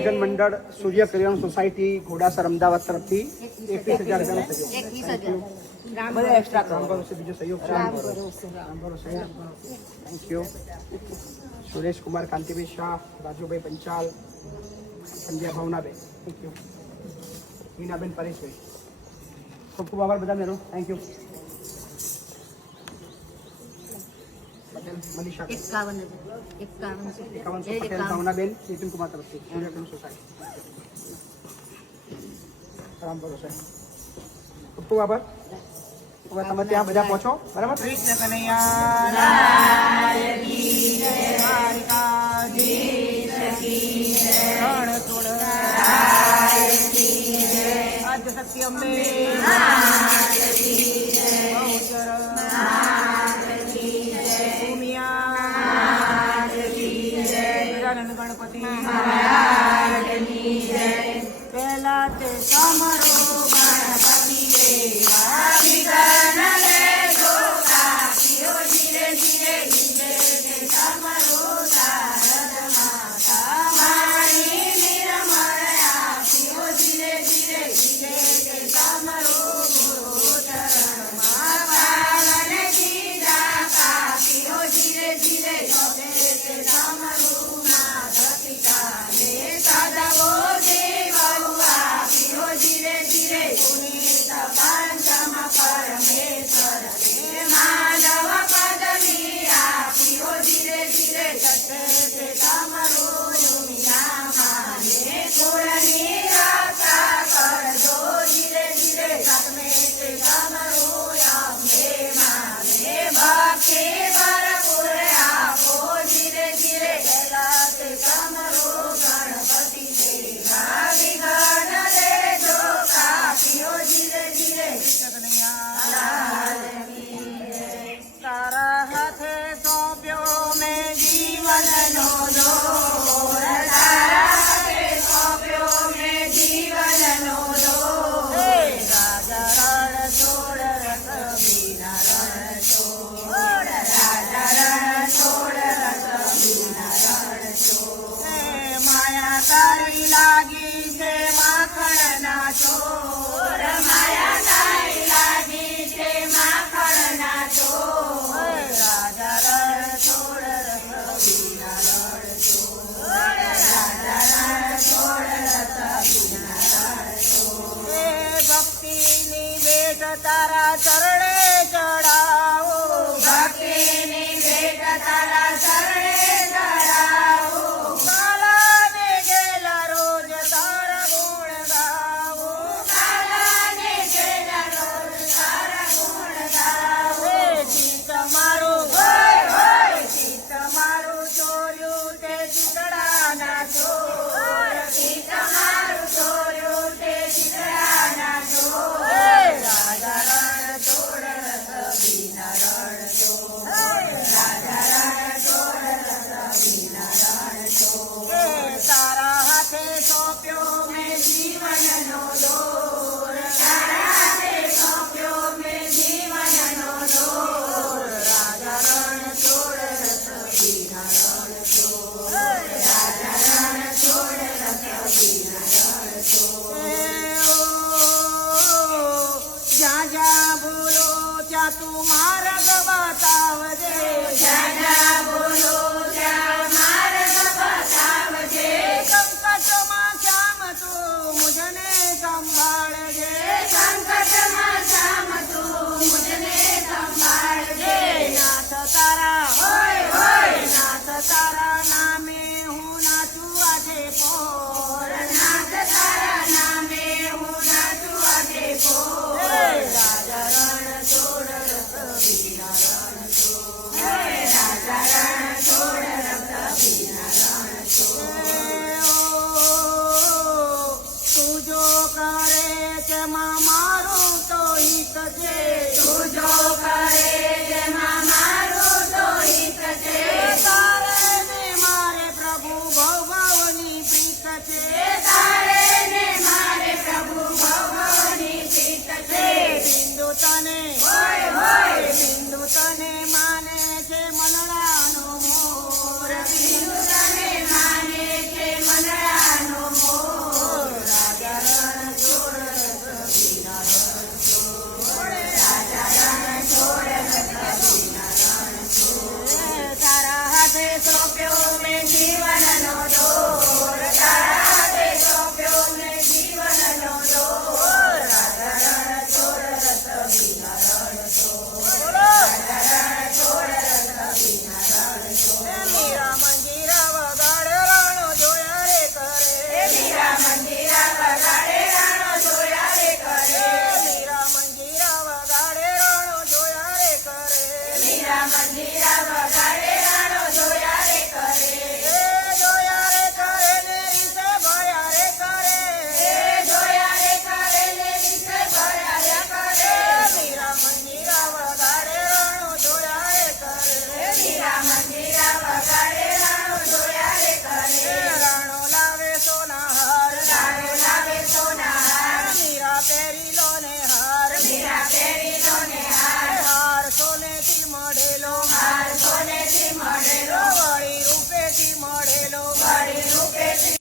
ભજન મંડળ સૂર્ય કલ્યાણ સોસાયટી ઘોડાસર અમદાવાદ તરફથી 21,000 રૂપિયાનો બધા એક્સ્ટ્રા કામ ભરોસે બીજો સહયોગ છે. Thank you. Suresh Kumar Kantibhai Shah, Rajubhai Panchal, Sandhya Bhavnaben, thank you. Hinaben Pareshbhai, ખૂબ ખૂબ આભાર બધા બહેનો. Thank you. મનીષા 51 પટેલ ભાવનાબેન નીતિન કુમાર તરફથી સૂર્યકિરણ સોસાયટી રામ ભરોસે. ખૂબ ખૂબ આભાર. હવે તમે ત્યાં બધા પહોંચો, બરાબર? કૃષ્ણ કનૈયા શક્તિ અંબે ગણપતિ પહેલા તે તમારો ગણપતિ તારા ચરણે ચડાવો, ભક્તિની ભેટ તારા ચરણે ચડાવો, કાલાને ગેલા રોજ તારા ગુણ ગાવો, કાલાને ગેલા રોજ તારા ગુણ ગાવો. ચિત્ત મારું હોય હોય, ચિત્ત મારું ચોર્યું તે ચિતડાના ચોર, ચિત્ત મારું ચોર્યું તે ચિતડાના ચોર. તું માર્ગ બતાવજે, જ્યાં બોલો ત્યાં માર્ગ બતાવજે. સંકટમાં શ્યામ તું મુજને સંભાળજે, સંકટમાં શ્યામ તું મુજને સંભાળજે. નાથ તારા